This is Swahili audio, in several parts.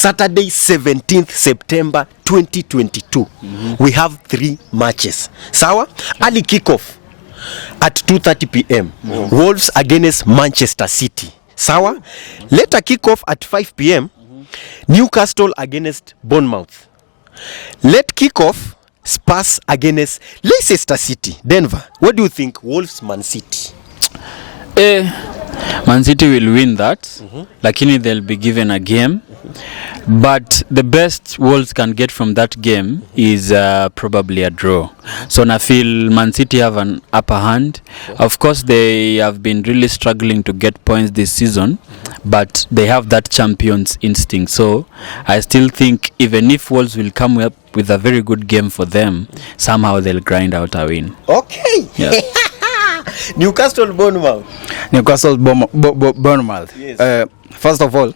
Saturday 17th September 2022. We have 3 matches. Sawa? Early kickoff at 2:30 p.m. Wolves against Manchester City. Sawa? Later kickoff at 5 p.m. Newcastle against Bournemouth. Late kickoff Spurs against Leicester City. Denver, what do you think? Wolves, Man City. Man City will win that. Lakini they'll be given a game. But the best Wolves can get from that game is probably a draw. So I feel Man City have an upper hand. Of course, they have been really struggling to get points this season, but they have that champion's instinct. So I still think even if Wolves will come up with a very good game for them, somehow they'll grind out a win. Okay. Yeah. Newcastle Bournemouth. Bournemouth. Yes. First of all,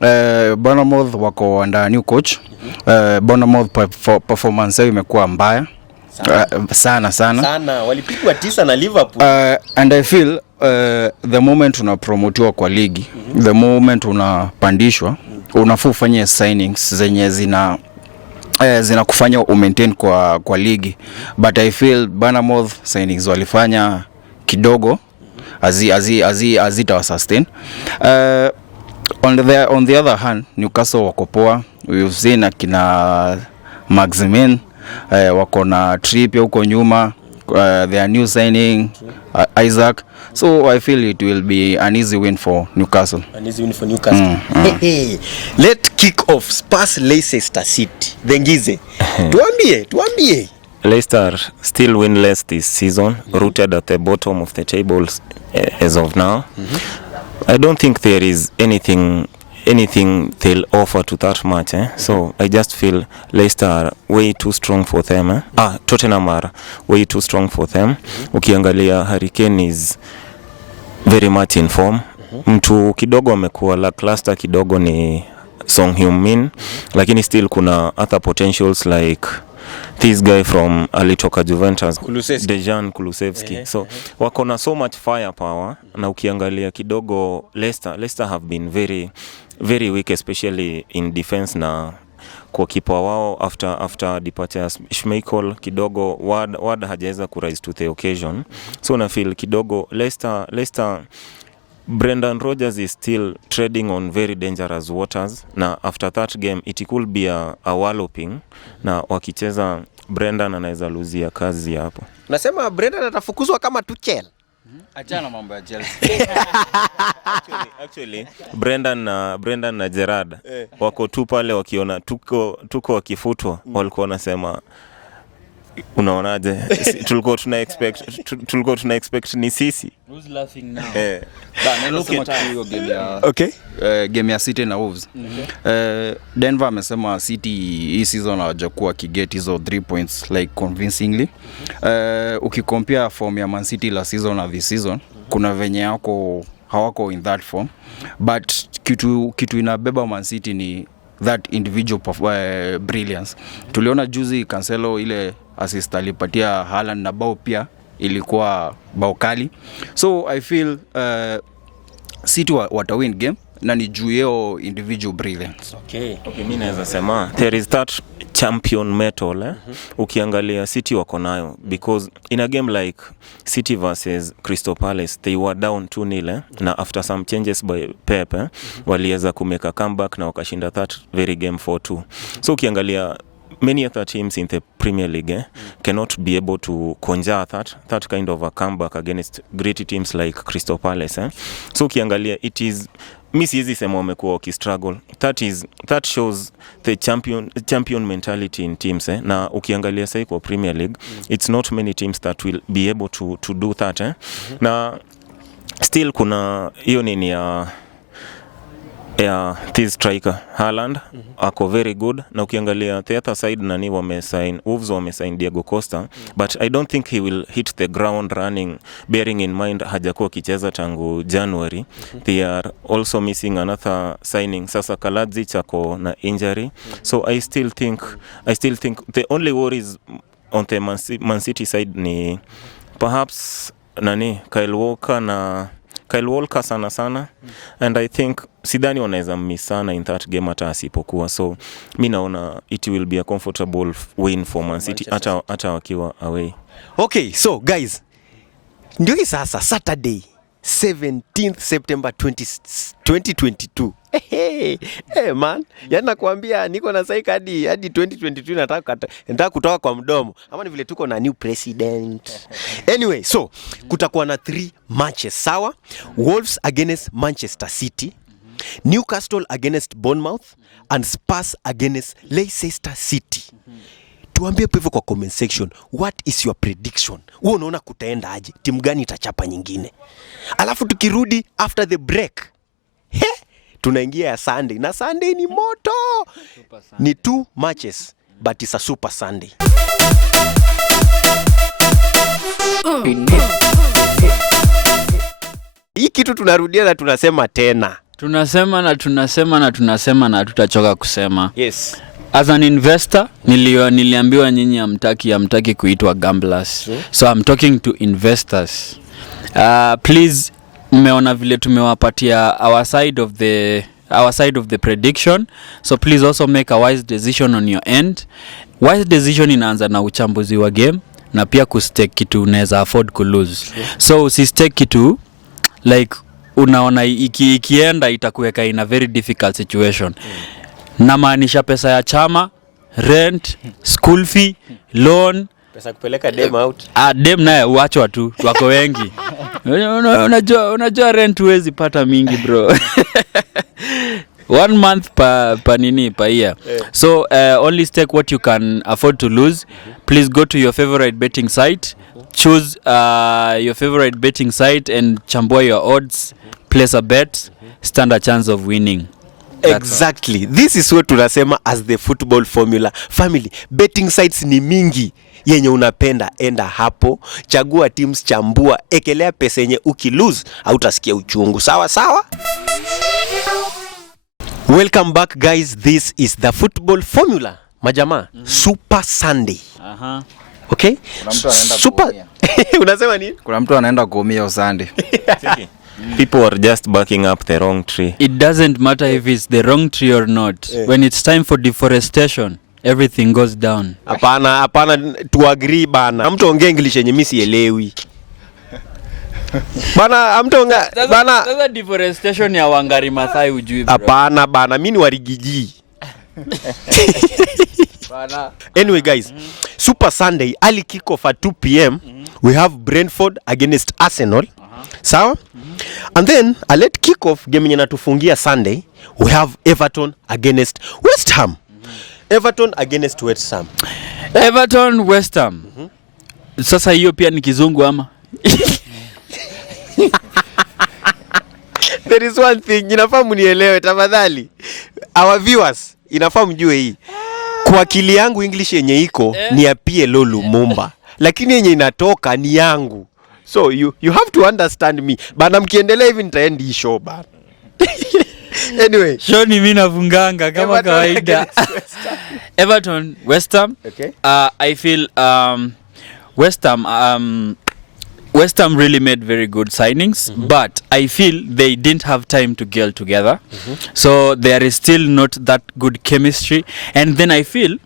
Bournemouth wako under new coach. Bournemouth performance yao imekuwa mbaya sana. Walipigwa 9 na Liverpool. And I feel the moment unapromotiwa kwa ligi, the moment unapandishwa, unafaa ufanye signings zenye zina kufanya maintain kwa ligi. But I feel Bournemouth signings walifanya kidogo azita sustain. On the other hand, Newcastle wako poa. We've seen akina Maximin wako na Trippier huko nyuma, their new signing Isaac. So I feel it will be an easy win for Newcastle. An easy win for Newcastle. Let kick off Spurs Leicester City. Dengize. Tuambie. Leicester still winless this season, rooted at the bottom of the table as of now. I don't think there is anything they'll offer to that match. So I just feel Leicester are way too strong for them. Tottenham are way too strong for them. Ukiangalia Harry Kane is very much in form. Mtu kidogo amekuwa lackluster kidogo ni Son Heung-min, lakini still kuna other potentials like this guy from alitoka Juventus, Dejan Kulusevski. So wako na so much firepower, na ukiangalia kidogo Leicester have been very very weak, especially in defense, na kwa kipa wao after departure Schmeichel kidogo Ward hajaweza ku rise to the occasion. So na feel kidogo Leicester Brendan Rodgers is still treading on very dangerous waters, na after that game it could be a walloping, na wakicheza Brendan anaweza luzia kazi hapo. Nasema Brendan atafukuzwa kama Tuchel. Achana mambo ya Chelsea. Actually Brendan na Gerrard wako tu pale wakiona tuko wakifutwa, walikuwa wanasema unaonaje, tulikuwa tuna expect ni sisi. Who's laughing now? Game ya City na Wolves. Denver amesema City hii season hawajakuwa kiget hizo 3 points like convincingly. Ukicompare form ya Man City la season na this season, kuna venye hawako in that form, but kitu inabeba Man City ni that individual brilliance. Tuliona juzi Cancelo ile assist alipatia Haaland na bao pia ilikuwa bao kali. So I feel City watawin game na ni juu yao individual brilliance. Okay, mimi naweza sema there is that champion metal. Ukiangalia City wako nayo, because in a game like City versus Crystal Palace they were down 2-0 na after some changes by Pep waliweza kumeka comeback na wakashinda that very game 4-2. So ukiangalia many other teams in the Premier League cannot be able to conjure that kind of a comeback against great teams like Crystal Palace. So ukiangalia it is, mimi siwezi sema wamekuwa wakistruggle. That shows the champion mentality in teams. Na ukiangalia sasa kwa Premier League it's not many teams that will be able to do that. Na still kuna hiyo nini ya this striker Haaland ako very good, na ukiangalia the other side nani Wolves wamesign Diego Costa, but I don't think he will hit the ground running, bearing in mind hajakuwa kicheza tangu January. They are also missing another signing. Sasa Kaladzic ako na injury. So I still think the only worries on the Man City side ni perhaps Kyle Walker na Kyle Walker sana and I think sidhani wanaweza miss sana in that game hata asipokuwa, so mi naona it will be a comfortable win for Man City hata wakiwa away. Okay, so guys, ndio hii sasa Saturday 17th September 2022. Hey man, yani nakwambia niko na saika hadi 2022 nataka kutoka kwa mdomo. Ama ni vile tuko na new president. Anyway, so kutakuwa na 3 matches, sawa? Wolves against Manchester City, Newcastle against Bournemouth and Spurs against Leicester City. Tuambie hivyo kwa comment section, what is your prediction? Wewe unaona kutaenda aje? Timu gani itachapa nyingine? Alafu tukirudi after the break, tunaingia ya Sunday. Na Sunday ni moto. Ni 2 matches but it's a super Sunday. Hii kitu tunarudia na tunasema tena. Tunasema na tutachoka kusema. Yes. As an investor, niliambiwa nyinyi hamtaki kuitwa gamblers. So I'm talking to investors. Please, mmeona vile tumewapatia our side of the prediction. So please also make a wise decision on your end. Wise decision inaanza na uchambuzi wa game na pia kustake kitu unaweza afford ku lose. So usistake kitu like unaona ikienda itakuweka in a very difficult situation. Na maanisha pesa ya chama, rent, school fee, loan, pesa kupeleka dem out. Dem naye uachwa tu, wako wengi. Unajua rent huwezi pata mingi bro. 1 month per year. So only stake what you can afford to lose. Please go to your favorite betting site. Choose your favorite betting site and chambua your odds. Place a bet. Stand a chance of winning. Exactly. This is what tunasema as the football formula. Family, betting sites ni mingi. Yenye unapenda enda hapo, chagua teams, chambua, ekelea pesa yenye ukilose hautasikia uchungu. Sawa? Welcome back guys. This is the football formula. Majama, Super Sunday. Okay? Super. Unasema nini? Kuna mtu anaenda kuumia Sunday. People are just backing up the wrong tree. It doesn't matter if it's the wrong tree or not. When it's time for deforestation, everything goes down. Hapana to agree bana. Mtu ongea English yenye mimi sielewi. Bana amtonga bana. Sasa deforestation ya Wangari Maathai ujui bro. Hapana bana, mimi ni warigiji. Bana. Anyway guys, Super Sunday early kick off at 2 p.m. We have Brentford against Arsenal. Sawa? And then a late kick off game yenye natufungia Sunday, we have Everton against West Ham. Everton against West Ham. Everton West Ham. Sasa hiyo pia ni kizungu ama? There is one thing inafaa mnielewe tafadhali. Our viewers inafaa mjue hii. Kwa akili yangu English yenye iko ni ya PLO Lumumba. Lakini yenye inatoka ni yangu. So you have to understand me. Bana mkiendelea hivi nitaendi show bana. Anyway, show ni mimi navunganga kama kawaida. Everton West Ham. Okay. I feel West Ham really made very good signings, but I feel they didn't have time to gel together. So there is still not that good chemistry, and then I feel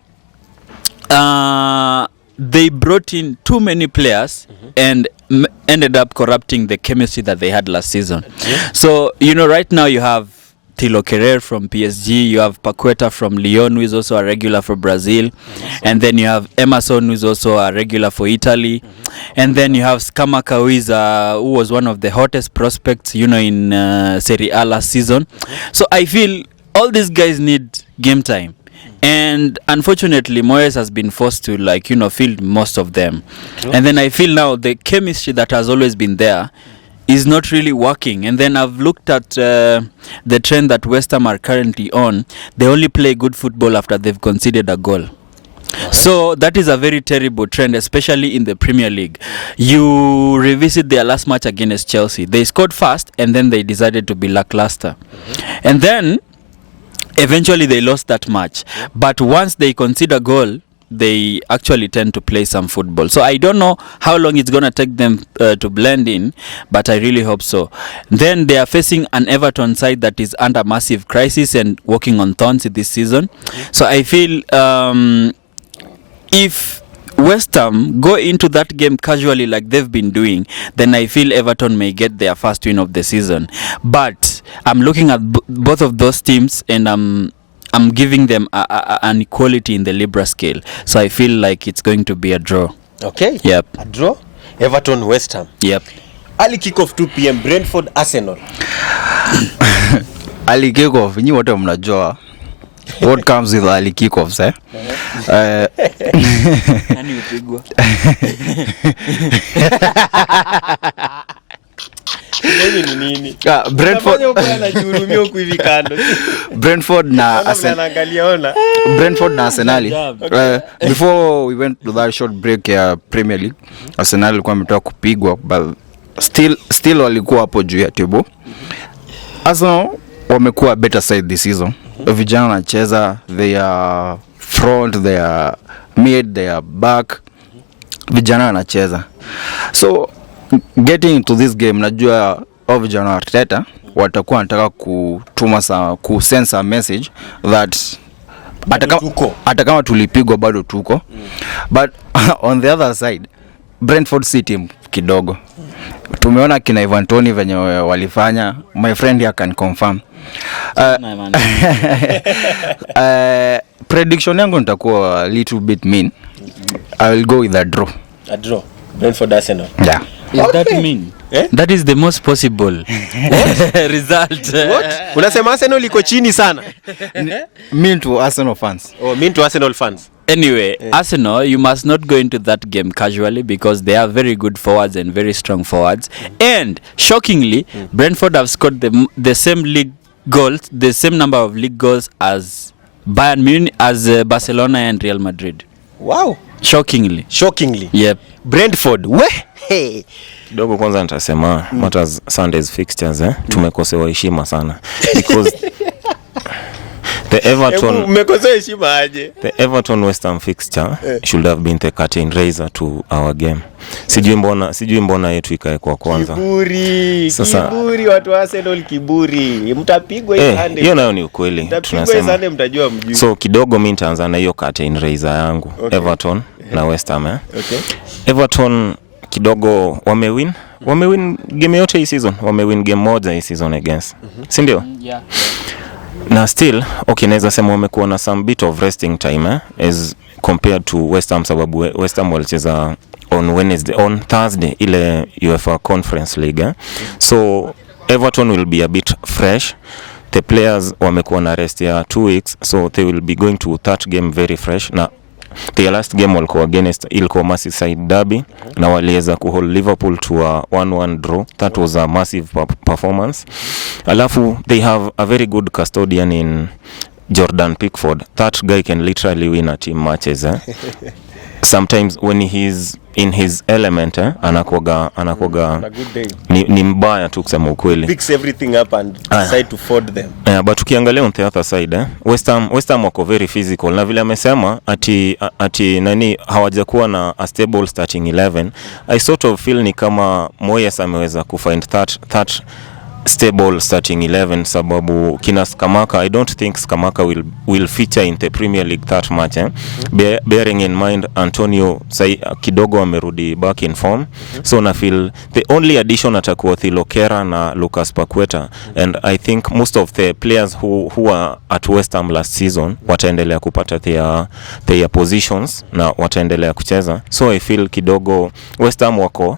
they brought in too many players and ended up corrupting the chemistry that they had last season. So, right now you have Thilo Kerrer from PSG, you have Paqueta from Lyon, who is also a regular for Brazil, and then you have Emerson, who is also a regular for Italy, and then you have Skamaka, who was one of the hottest prospects, in Serie A last season. So I feel all these guys need game time. And unfortunately, Moyes has been forced to field most of them. And then I feel now the chemistry that has always been there is not really working. And then I've looked at the trend that West Ham are currently on. They only play good football after they've conceded a goal. So that is a very terrible trend, especially in the Premier League. You revisit their last match against Chelsea. They scored fast and then they decided to be lackluster. And then eventually they lost that match. But once they concede a goal, they actually tend to play some football. So I don't know how long it's going to take them to blend in, but I really hope so. Then they are facing an Everton side that is under massive crisis and walking on thorns this season. So I feel if West Ham go into that game casually like they've been doing, then I feel Everton may get their first win of the season. But I'm looking at both of those teams, and I'm giving them an equality in the Libra scale. So I feel like it's going to be a draw. Okay. Yep. A draw. Everton West Ham. Yep. Early kickoff 2 p.m. Brentford Arsenal. Early kickoff, nyinyi wote mnajua what comes with early kickoffs, eh? Nani upigwa? Nini? Brentford Brentford na Arsenal. Before we went to that short break ya Premier League, Arsenal ilikuwa imetoka kupigwa, but still walikuwa hapo juu ya table. Arsenal wamekuwa better side this season. Vijana wanacheza, they are front, they are mid, they are back. Vijana wanacheza. So getting into this game, najua vijana wa Arteta watakuwa wanataka kusend a message that hata kama tulipigwa bado tuko. But on the other side, Brentford City kidogo. Tumeona kina Ivan Toney venye walifanya. My friend here can confirm. Prediction yangu nitakuwa a little bit mean. I will go with a draw. A draw. Brentford Arsenal. Yeah. Is that mean? That is the most possible result. What? Unasema Arsenal liko chini sana. Mean to Arsenal fans. Oh, mean to Arsenal fans. Anyway, Arsenal, you must not go into that game casually because they are very good forwards and very strong forwards. And shockingly, Brentford have scored the same league goals, the same number of league goals as Bayern Munich, as Barcelona and Real Madrid. Wow. Shockingly. Yep. Brentford. Hey. Kidogo kwanza nitasema matters Sunday's fixtures tumekosewa heshima sana because the Everton West Ham fixture should have been the curtain raiser to our game. Sijui mbona yetu ikae kwa kwanza. Kiburi watu wa Arsenal kiburi. Mtapigwa Sunday. Hiyo nayo ni ukweli. Tunasema. Sunday mtajua mjui. So kidogo mimi nitaanza na hiyo curtain raiser yangu. Okay. Everton na West Ham. Okay. Everton kidogo wamewin game yote hii season. Wamewin game moja hii season against. Si ndio? Yeah. Na still naweza sema wamekuwa na some bit of resting time as compared to West Ham, sababu West Ham walicheza on Thursday ile UEFA Conference League. So Everton will be a bit fresh. The players wamekuwa na rest ya 2 weeks, so they will be going to that game very fresh. Na the last game walikuwa against ilikuwa Merseyside derby na waliweza kuhold Liverpool to a 1-1 draw. That was a massive performance. Alafu they have a very good custodian in Jordan Pickford. That guy can literally win a team matches. Sometimes when he's in his element anakoga ni mbaya tu kusema ukweli. Fix everything up and decide to fold them. But ukiangalia on the other side West Ham wako very physical, na vile amesema ati nani hawajakuwa na a stable starting 11. I sort of feel ni kama Moyes ameweza kufind that stable starting 11, sababu kina Skamaka, I don't think Skamaka will feature in the Premier League that much. Bearing in mind Antonio kidogo amerudi back in form. So na feel the only addition atakuwa Thilokera na Lucas Paqueta, and I think most of the players who are at West Ham last season wataendelea kupata their positions na wataendelea kucheza. So I feel kidogo West Ham wako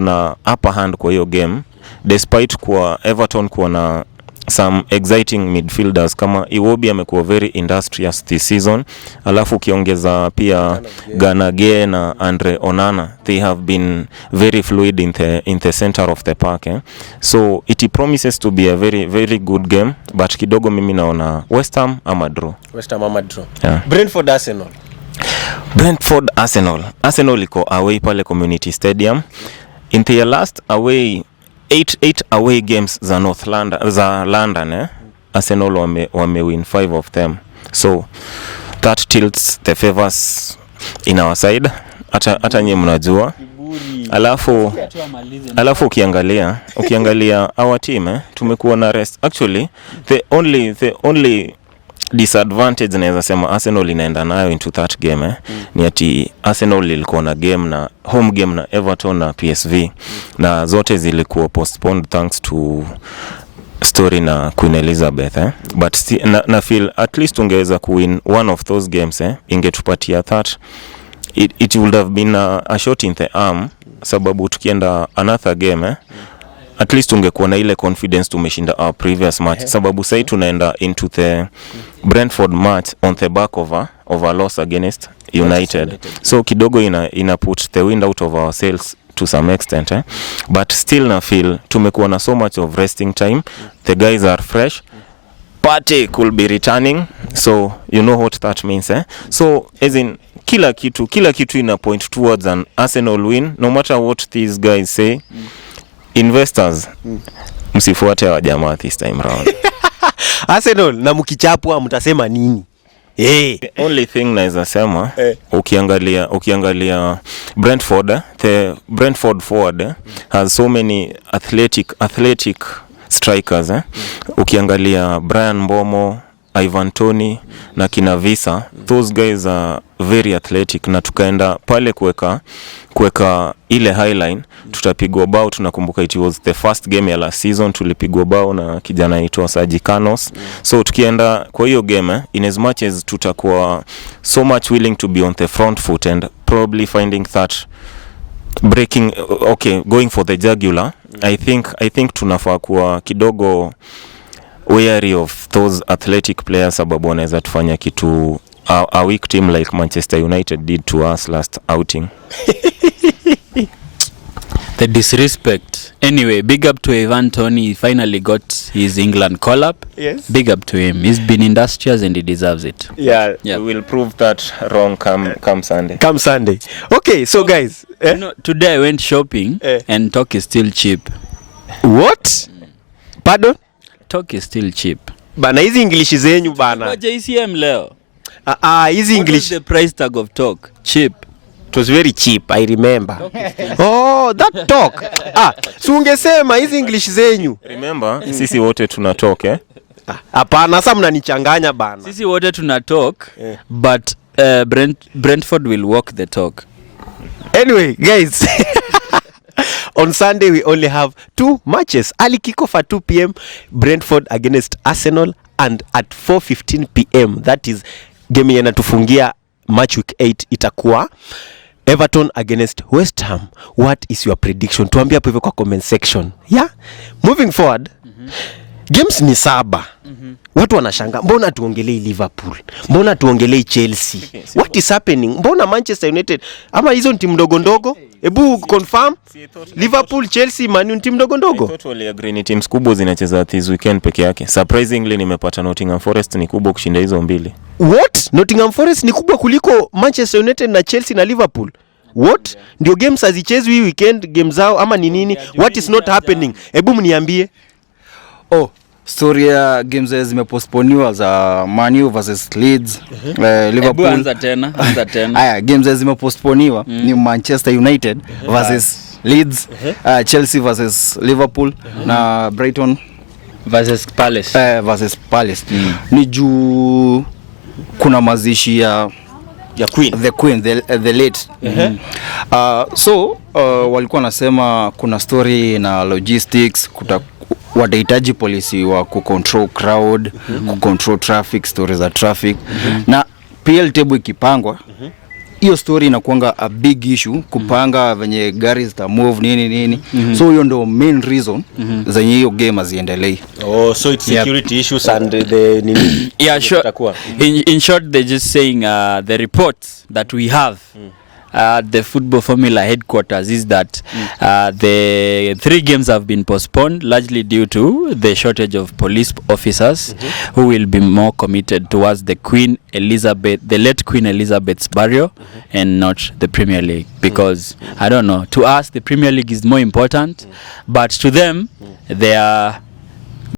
na upper hand kwa hiyo game, despite kwa Everton kuwa na some exciting midfielders kama Iwobi amekuwa very industrious this season. Alafu ukiongeza pia Ganage na Andre Onana, they have been very fluid in the center of the park. So it promises to be a very very good game, but kidogo mimi naona West Ham ama draw. Yeah. Brentford Arsenal iko away pale Community Stadium. In their last away 8 away games za London Arsenal wame win 5 of them. So that tilts the favors in our side, hata nyinyi mnajua. Alafu ukiangalia our team tumekuwa na rest. Actually the only disadvantage naweza sema Arsenal inaenda nayo into that game ni ati Arsenal ilikuwa na game na home game na Everton na PSV na zote zilikuwa postponed thanks to story na Queen Elizabeth but na feel at least ungeweza kuwin one of those games ingetupatia that it would have been a shot in the arm, sababu tukienda another game at least ungekuwa na ile confidence tumeshinda our previous match, sababu sasa tunaenda into the Brentford match on the back of a loss against United. So kidogo ina put the wind out of our sails to some extent but still na feel tumekuwa na so much of resting time, the guys are fresh, Partey could be returning, so you know what that means so as in kila kitu ina point towards an Arsenal win no matter what these guys say. Investors msifuate wa jamaa this time round. Arsenal na mkichapwa mtasema nini? The only thing naweza sema ukiangalia Brentford, the Brentford forward has so many athletic strikers ukiangalia Brian Mbomo, Ivan Toney na kina Visa, those guys are very athletic, na tukaenda pale kuweka ile highline tutapigwa bao. Tunakumbuka it was the first game ya last season tulipigwa bao na kijana aitwa Saji Kanos. So tukienda kwa hiyo game in as much as tutakuwa so much willing to be on the front foot and probably finding that going for the jugular, I think tunafaa kuwa kidogo wary of those athletic players, sababu wanaweza tufanya kitu a weak team like Manchester United did to us last outing. The disrespect. Anyway, big up to Ivan Toney. He finally got his England call-up. Yes. Big up to him. He's been industrious and he deserves it. Yeah. We will prove that wrong come Sunday. Come Sunday. Okay, so guys. You know, today I went shopping and talk is still cheap. What? Pardon? Talk is still cheap. Bana hizi English zenyu bana. Kwa JCM leo. Hizi English. What was the price tag of talk? Cheap. It was very cheap, I remember. Oh, that talk. So ungesema hizi English zenyu. Remember, sisi wote tunatoka Hapana, sasa mnanichanganya bana. Sisi wote tuna talk, but Brentford will walk the talk. Anyway, guys. On Sunday we only have 2 matches. Early kickoff at 2 p.m. Brentford against Arsenal, and at 4:15 p.m. that is game yana tufungia match week 8 itakuwa Everton against West Ham. What is your prediction? Tuambie hapo hivyo kwa comment section. Yeah? Moving forward. Games ni 7. Watu wanashanga, mbona tuongelei Liverpool? Mbona tuongelei Chelsea? What is happening? Mbona Manchester United? Ama hizo ni timu ndogo ndogo? Ebu confirm. Liverpool, Chelsea, Man U ni timu ndogo ndogo. Totally agree, ni teams kubwa zinacheza this weekend peke yake. Surprisingly nimepata Nottingham Forest ni kubwa kushinda hizo mbili. What? Nottingham Forest ni kubwa kuliko Manchester United na Chelsea na Liverpool? What? Ndio games hazichezwi hii weekend, games zao ama ni nini? What is not happening? Ebu mniambie. Story ya games zimepostponiwa za Man U versus Leeds, Liverpool. Anza tena. Aya, games zimepostponiwa ni Manchester United versus Leeds, Chelsea versus Liverpool na Brighton versus Palace. Ni juu kuna mazishi ya Queen. The Queen, the late. So walikuwa nasema kuna story na logistics, watahitaji policy wa kucontrol crowd, kucontrol traffic, stories za traffic. Na PL table ikipangwa, hiyo story inakuanga a big issue, kupanga venye gari zita move nini. So hiyo ndio main reason zenye hiyo game haziendelei. So it's security issues and the nini. Yeah, sure. In short, they're just saying the reports that we have the Football Formula headquarters is that the 3 games have been postponed, largely due to the shortage of police officers who will be more committed towards the late Queen Elizabeth's burial and not the Premier League, because I don't know, to us the Premier League is more important, but to them they are